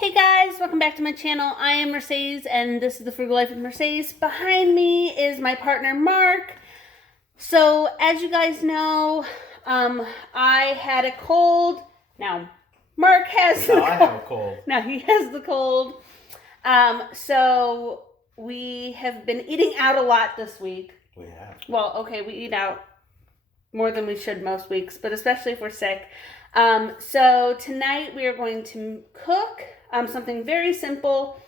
Hey guys, welcome back to my channel. I am Mercedes and this is the Frugal Life with Mercedes. Behind me is my partner Mark. So as you guys know, I had a cold. Now Mark has the cold. I have a cold. Now he has the cold. So we have been eating out a lot this week. We have. Well, okay, we eat out more than we should most weeks, but especially if we're sick. So tonight we are going to cook something very simple.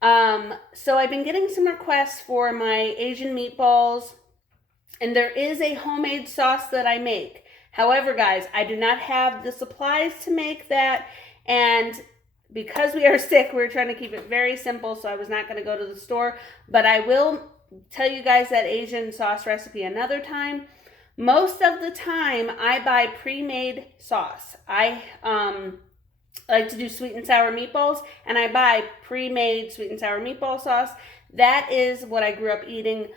So I've been getting some requests for my Asian meatballs, and there is a homemade sauce that I make. However, guys, I do not have the supplies to make that, and because we are sick, we're trying to keep it very simple, so I was not going to go to the store, but I will tell you guys that Asian sauce recipe another time. Most of the time, I buy pre-made sauce. I like to do sweet and sour meatballs, and I buy pre-made sweet and sour meatball sauce. That is what I grew up eating.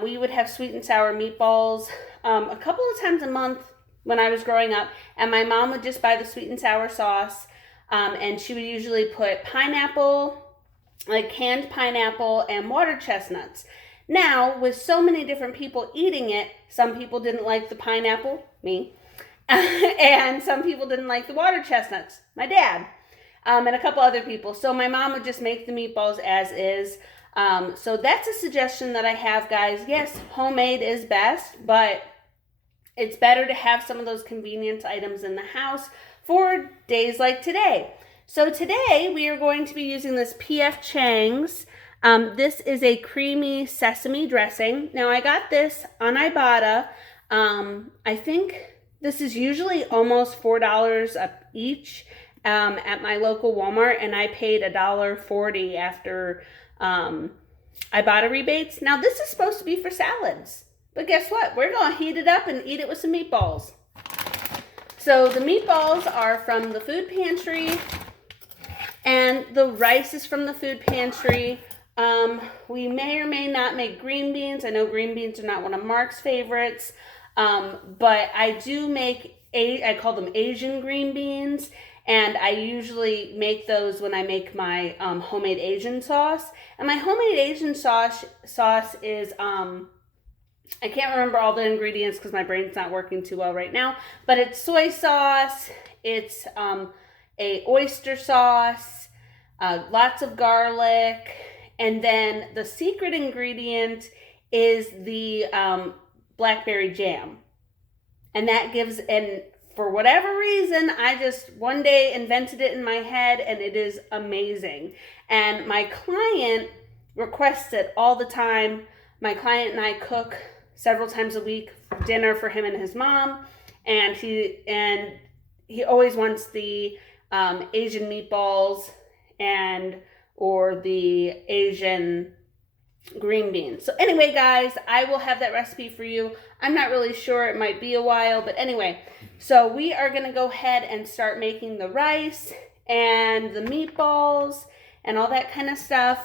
We would have sweet and sour meatballs a couple of times a month when I was growing up, and my mom would just buy the sweet and sour sauce, and she would usually put pineapple, like canned pineapple, and water chestnuts. Now, with so many different people eating it, some people didn't like the pineapple, me, and some people didn't like the water chestnuts, my dad, and a couple other people. So my mom would just make the meatballs as is. So that's a suggestion that I have, guys. Yes, homemade is best, but it's better to have some of those convenience items in the house for days like today. So today we are going to be using this P.F. Chang's. This is a creamy sesame dressing. Now I got this on Ibotta. I think this is usually almost $4 each at my local Walmart, and I paid $1.40 after Ibotta rebates. Now this is supposed to be for salads, but guess what? We're going to heat it up and eat it with some meatballs. So the meatballs are from the food pantry, and the rice is from the food pantry. We may or may not make green beans. I know green beans are not one of Mark's favorites, but I do make, I call them Asian green beans, and I usually make those when I make my homemade Asian sauce. And my homemade Asian sauce is, I can't remember all the ingredients because my brain's not working too well right now, but it's soy sauce, it's a oyster sauce, lots of garlic, and then the secret ingredient is the blackberry jam. And that gives, and for whatever reason, I just one day invented it in my head, and it is amazing. And my client requests it all the time. My client and I cook several times a week dinner for him and his mom, and he always wants the Asian meatballs or the Asian green beans. So anyway, guys, I will have that recipe for you. I'm not really sure. It might be a while, but anyway. So we are going to go ahead and start making the rice and the meatballs and all that kind of stuff.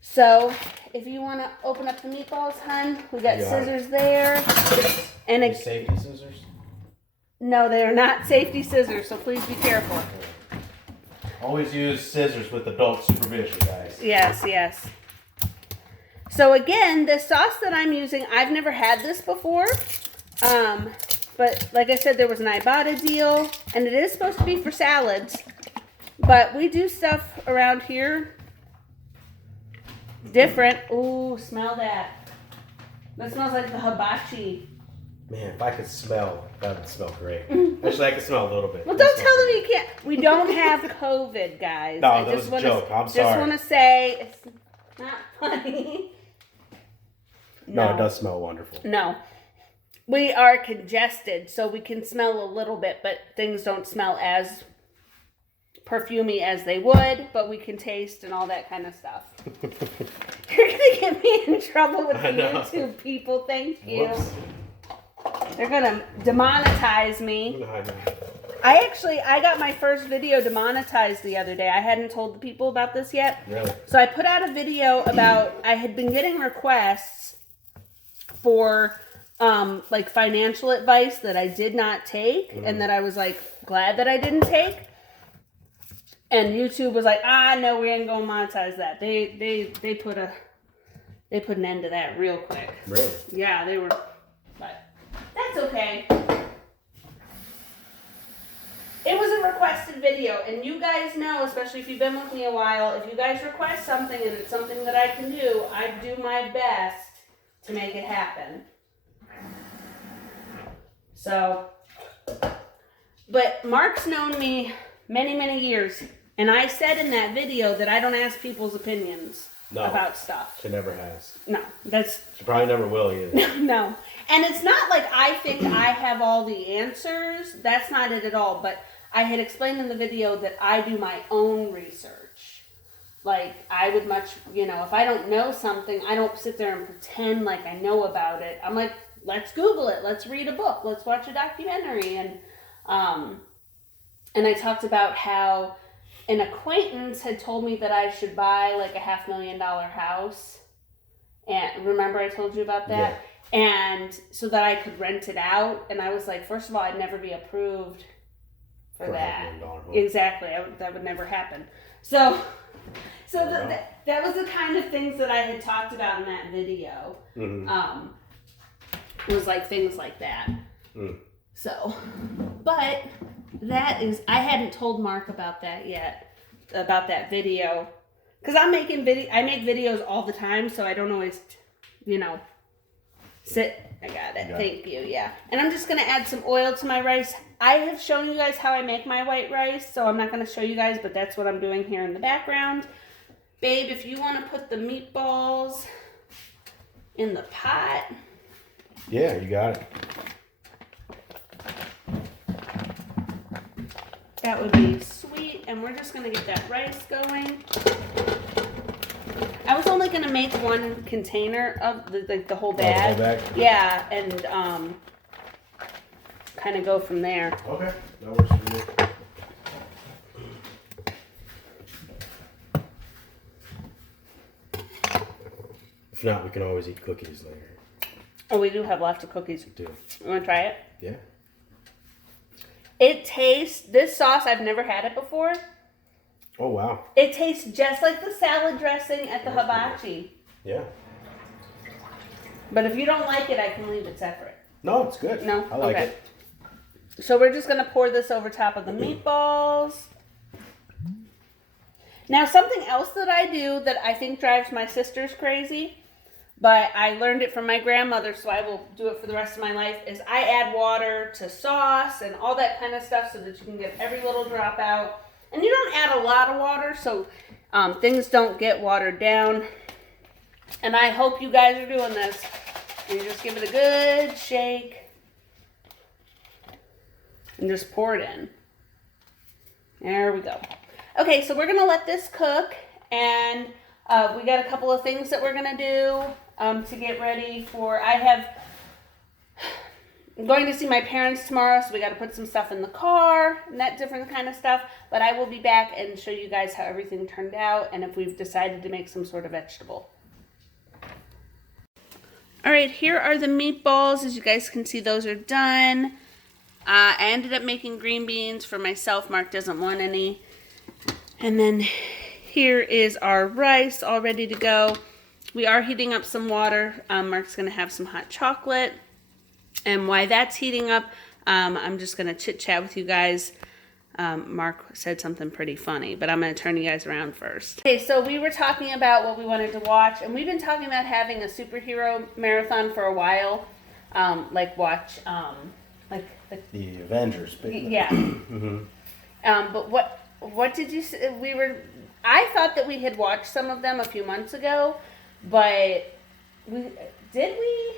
So if you want to open up the meatballs, hun, we got scissors there. And safety scissors? No, they are not safety scissors, so please be careful. Always use scissors with adult supervision, guys. Yes, yes. So again, the sauce that I'm using, I've never had this before. But like I said, there was an Ibotta deal, and it is supposed to be for salads. But we do stuff around here different. Ooh, smell that. That smells like the hibachi. Man, if I could smell, that would smell great. Actually, I can smell a little bit. Well, don't tell them you can't. We don't have COVID, guys. No, that was a joke. I'm sorry. Just want to say it's not funny. No, it does smell wonderful. No. We are congested, so we can smell a little bit, but things don't smell as perfumey as they would, but we can taste and all that kind of stuff. You're going to get me in trouble with the YouTube people. Thank you. Whoops. They're going to demonetize me. I got my first video demonetized the other day. I hadn't told the people about this yet. Really? So I put out a video about, I had been getting requests for like financial advice that I did not take and that I was like glad that I didn't take. And YouTube was like, no, we ain't gonna monetize that. They put an end to that real quick. Really? Yeah, they were, but that's okay. It was a requested video, and you guys know, especially if you've been with me a while, if you guys request something and it's something that I can do, I do my best to make it happen. So, but Mark's known me many, many years, and I said in that video that I don't ask people's opinions about stuff. She never has. No, She probably never will either. No. And it's not like I think I have all the answers. That's not it at all. But I had explained in the video that I do my own research. Like, I would much, if I don't know something, I don't sit there and pretend like I know about it. I'm like, let's Google it. Let's read a book. Let's watch a documentary. And I talked about how an acquaintance had told me that I should buy like a $500,000 house. And remember I told you about that? Yeah. And so that I could rent it out. And I was like, first of all, I'd never be approved for that. Exactly. That would never happen. So that was the kind of things that I had talked about in that video. Mm-hmm. It was like things like that. Mm. So, but that is, I hadn't told Mark about that yet, about that video. Because I make videos all the time, so I don't always, sit. I got it. Thank you. Yeah. And I'm just going to add some oil to my rice. I have shown you guys how I make my white rice, so I'm not going to show you guys, but that's what I'm doing here in the background. Babe, if you want to put the meatballs in the pot. Yeah, you got it. That would be sweet, and we're just going to get that rice going. I was only going to make one container of the whole bag. The whole bag? Yeah, and kind of go from there. Okay, that works for me. If not, we can always eat cookies later. Oh, we do have lots of cookies. We do. You want to try it? Yeah. It tastes, this sauce, I've never had it before. Oh, wow. It tastes just like the salad dressing at the hibachi. Yeah. But if you don't like it, I can leave it separate. No, it's good. No? I like it. So we're just going to pour this over top of the meatballs. Now, something else that I do that I think drives my sisters crazy, but I learned it from my grandmother, so I will do it for the rest of my life, is I add water to sauce and all that kind of stuff so that you can get every little drop out. And you don't add a lot of water, so things don't get watered down. And I hope you guys are doing this. You just give it a good shake. And just pour it in. There we go. Okay, so we're going to let this cook. And we got a couple of things that we're going to do to get ready for... I'm going to see my parents tomorrow, so we got to put some stuff in the car and that different kind of stuff. But I will be back and show you guys how everything turned out and if we've decided to make some sort of vegetable. All right, here are the meatballs. As you guys can see, those are done. I ended up making green beans for myself. Mark doesn't want any. And then here is our rice all ready to go. We are heating up some water. Mark's going to have some hot chocolate. And while that's heating up, I'm just going to chit-chat with you guys. Mark said something pretty funny, but I'm going to turn you guys around first. Okay, so we were talking about what we wanted to watch, and we've been talking about having a superhero marathon for a while. The Avengers. Yeah. Mm-hmm. But what did you say? I thought that we had watched some of them a few months ago, but did we?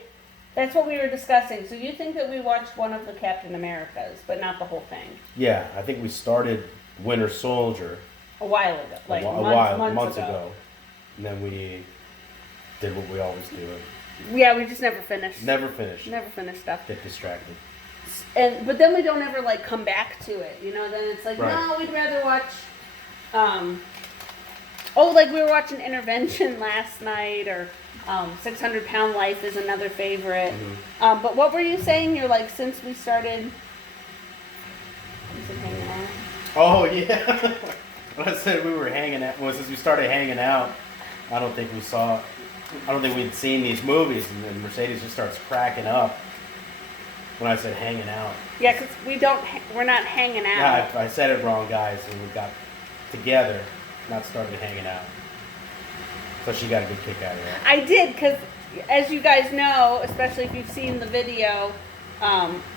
That's what we were discussing. So you think that we watched one of the Captain Americas, but not the whole thing? Yeah, I think we started Winter Soldier a while ago, like months ago. And then we did what we always do. Yeah, we just never finished. Never finished stuff. Get distracted. But then we don't ever come back to it, Then it's like, right. No, we'd rather watch. We were watching Intervention last night, or 600 Pound Life is another favorite. Mm-hmm. But what were you saying? You're like, since we started. Oh yeah. When I said we were hanging out, well, since we started hanging out, I don't think we'd seen these movies, and then Mercedes just starts cracking up when I said hanging out. Yeah, because we're not hanging out. Yeah, I said it wrong, guys, and we got together, not started hanging out. So she got a good kick out of that. I did, because as you guys know, especially if you've seen the video,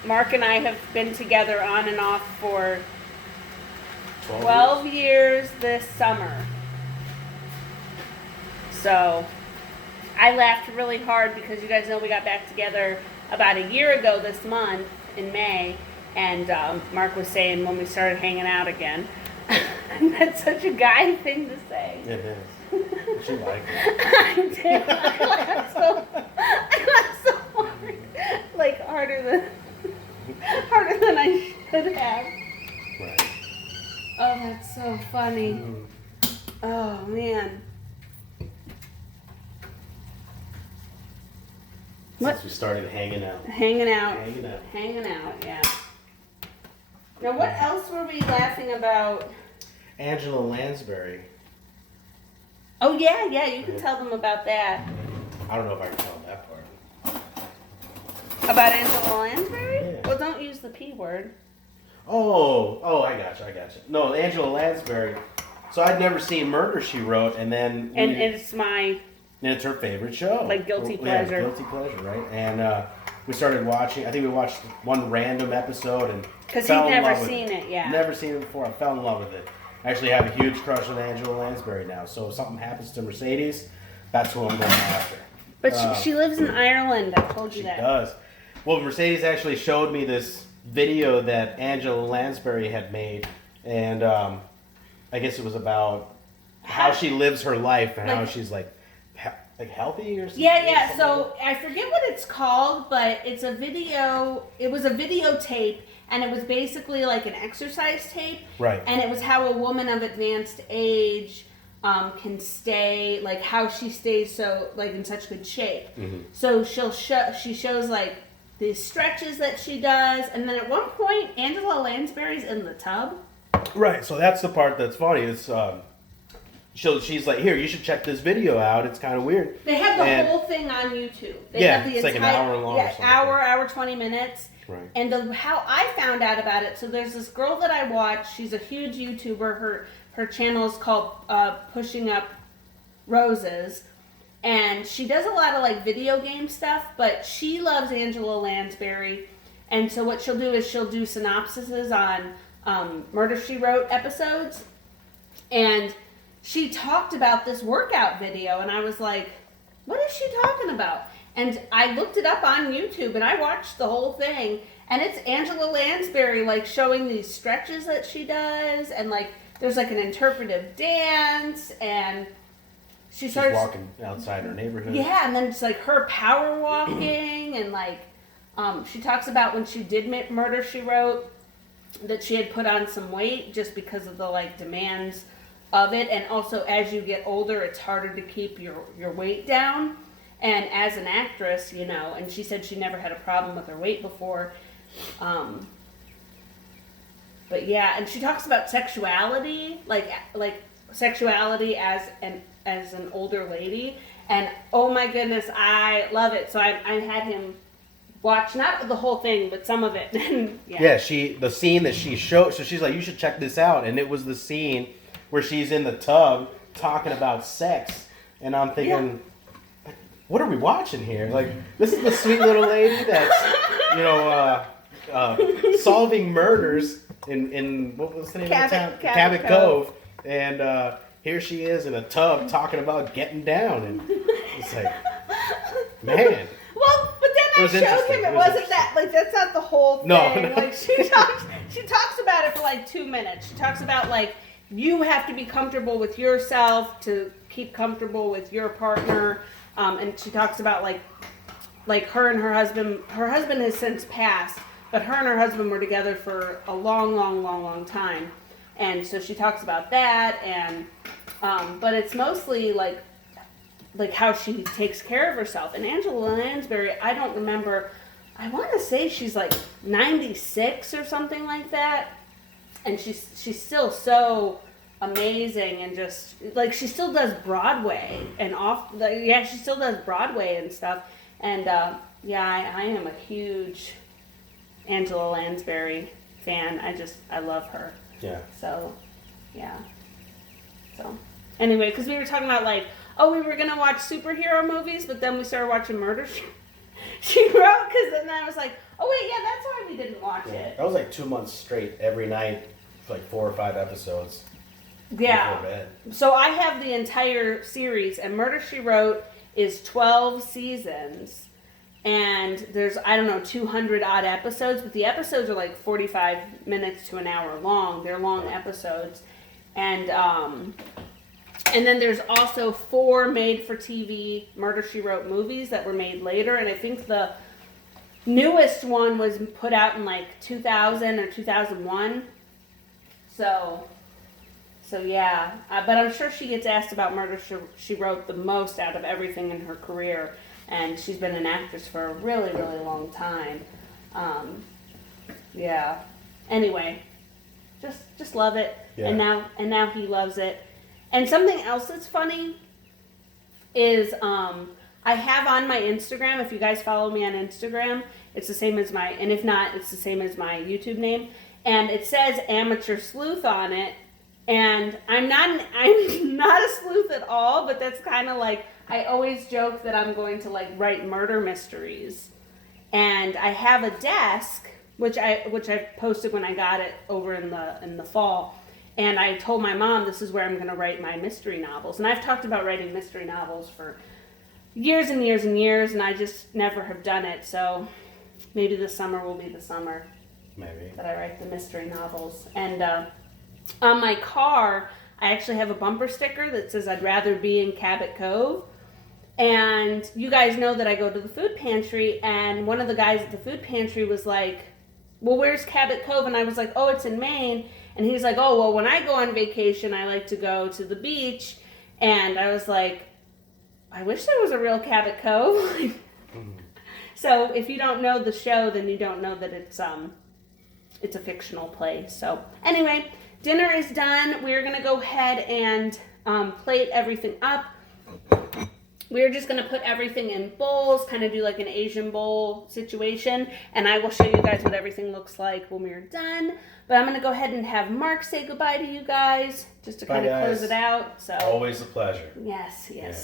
Mark and I have been together on and off for 12 years this summer. So I laughed really hard because you guys know we got back together about a year ago this month in May, and Mark was saying when we started hanging out again. And that's such a guy thing to say. It is. She liked it. I did. I laughed so hard. Like harder than I should have. Right. Oh, that's so funny. Oh, man. Since we started hanging out. Hanging out, yeah. Now, what else were we laughing about? Angela Lansbury. Oh, yeah, you can tell them about that. I don't know if I can tell them that part. About Angela Lansbury? Yeah. Well, don't use the P word. Oh, I gotcha. No, Angela Lansbury. So I'd never seen Murder, She Wrote, and then... And it's her favorite show. Like guilty pleasure. Yeah, guilty pleasure, right? And we started watching, I think we watched one random episode and because he'd never seen it, yeah. Never seen it before. I fell in love with it. I actually have a huge crush on Angela Lansbury now. So if something happens to Mercedes, that's who I'm going after. But she lives in Ireland, I told you that. She does. Well, Mercedes actually showed me this video that Angela Lansbury had made, and I guess it was about how she lives her life and how she's like healthy or something. Yeah. So I forget what it's called, but it's a video. It was a videotape, and it was basically like an exercise tape. Right. And it was how a woman of advanced age can stay, like how she stays so like in such good shape. Mm-hmm. So she shows like these stretches that she does, and then at one point Angela Lansbury's in the tub. Right. So that's the part that's funny. It's she's like, here, you should check this video out. It's kind of weird. They have the whole thing on YouTube. They have the it's like an hour long. Yeah, hour 20 minutes. Right. And how I found out about it, so there's this girl that I watch. She's a huge YouTuber. Her channel is called Pushing Up Roses. And she does a lot of like video game stuff, but she loves Angela Lansbury. And so what she'll do is she'll do synopsises on Murder, She Wrote episodes. And she talked about this workout video, and I was like, what is she talking about? And I looked it up on YouTube, and I watched the whole thing, and it's Angela Lansbury, like, showing these stretches that she does, and, like, there's, like, an interpretive dance, and she's walking outside her neighborhood. Yeah, and then it's, like, her power walking, and, like, she talks about when she did Murder, She Wrote, that she had put on some weight just because of the, like, demands of it, and also as you get older it's harder to keep your weight down, and as an actress, you know, and she said she never had a problem with her weight before, but yeah, and she talks about sexuality, like sexuality as an older lady, and oh my goodness, I love it. So I had him watch not the whole thing but some of it. Yeah, the scene that she showed, so she's like, you should check this out, and it was the scene where she's in the tub talking about sex, and I'm thinking, what are we watching here? Like, this is the sweet little lady that's, you know, solving murders in what was the name of the town? Cabot Cove, and here she is in a tub talking about getting down, and it's like, man. Well, but then I showed him it wasn't that, like, that's not the whole thing. No. Like, she talks about it for like 2 minutes. She talks about, like, you have to be comfortable with yourself to keep comfortable with your partner, and she talks about like her and her husband has since passed, but her and her husband were together for a long time, and so she talks about that, and but it's mostly like how she takes care of herself. And Angela Lansbury, I don't remember, I want to say she's like 96 or something like that. And she's still so amazing, and just like she still does Broadway and she still does Broadway and stuff. And I am a huge Angela Lansbury fan. I love her. Yeah. So, yeah. So, anyway, because we were talking about like, oh, we were gonna watch superhero movies, but then we started watching Murder She Wrote, because then I was like, oh wait, yeah, that's why we didn't watch it. That was like 2 months straight, every night, for like 4 or 5 episodes. Yeah. Before bed. So I have the entire series, and Murder She Wrote is 12 seasons. And there's, I don't know, 200 odd episodes, but the episodes are like 45 minutes to an hour long. They're long episodes. And then there's also 4 made-for-TV Murder, She Wrote movies that were made later. And I think the newest one was put out in like 2000 or 2001. So yeah. But I'm sure she gets asked about Murder, She Wrote the most out of everything in her career. And she's been an actress for a really, really long time. Yeah. Anyway, just love it. Yeah. And now he loves it. And something else that's funny is I have on my Instagram, if you guys follow me on Instagram, it's the same as and if not, it's the same as my YouTube name. And it says Amateur Sleuth on it. And I'm not a sleuth at all, but that's kind of like, I always joke that I'm going to like write murder mysteries. And I have a desk, which I posted when I got it over in the fall. And I told my mom this is where I'm going to write my mystery novels. And I've talked about writing mystery novels for years and years and years, and I just never have done it. So maybe this summer will be the summer that I write the mystery novels. And on my car, I actually have a bumper sticker that says I'd rather be in Cabot Cove. And you guys know that I go to the food pantry, and one of the guys at the food pantry was like, well, where's Cabot Cove? And I was like, oh, it's in Maine. And he's like, oh, well, when I go on vacation, I like to go to the beach. And I was like, I wish there was a real Cabot Cove. So if you don't know the show, then you don't know that it's a fictional place. So anyway, dinner is done. We're going to go ahead and plate everything up. We're just going to put everything in bowls, kind of do like an Asian bowl situation, and I will show you guys what everything looks like when we're done. But I'm going to go ahead and have Mark say goodbye to you guys, just to kind of close it out. So always a pleasure. Yes. Yeah.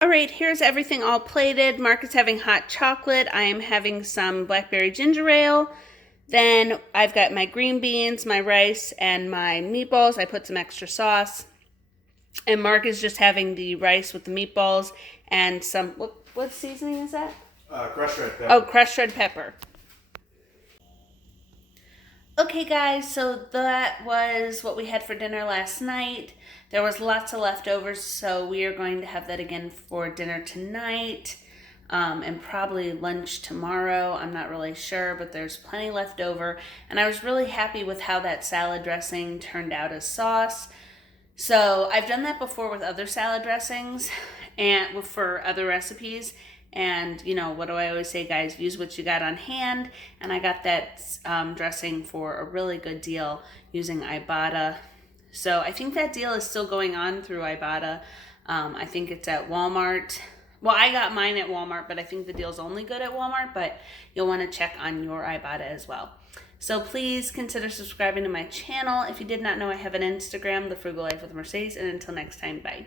All right, here's everything all plated. Mark is having hot chocolate. I am having some blackberry ginger ale. Then I've got my green beans, my rice, and my meatballs. I put some extra sauce. And Mark is just having the rice with the meatballs and some, what seasoning is that? Crushed red pepper. Oh, crushed red pepper. Okay, guys, so that was what we had for dinner last night. There was lots of leftovers, so we are going to have that again for dinner tonight, and probably lunch tomorrow. I'm not really sure, but there's plenty left over. And I was really happy with how that salad dressing turned out as sauce. So I've done that before with other salad dressings and for other recipes. And, you know, what do I always say, guys? Use what you got on hand. And I got that dressing for a really good deal using Ibotta. So I think that deal is still going on through Ibotta. I think it's at Walmart. Well, I got mine at Walmart, but I think the deal's only good at Walmart. But you'll want to check on your Ibotta as well. So please consider subscribing to my channel. If you did not know, I have an Instagram, The Frugal Life with Mercedes. And until next time, bye.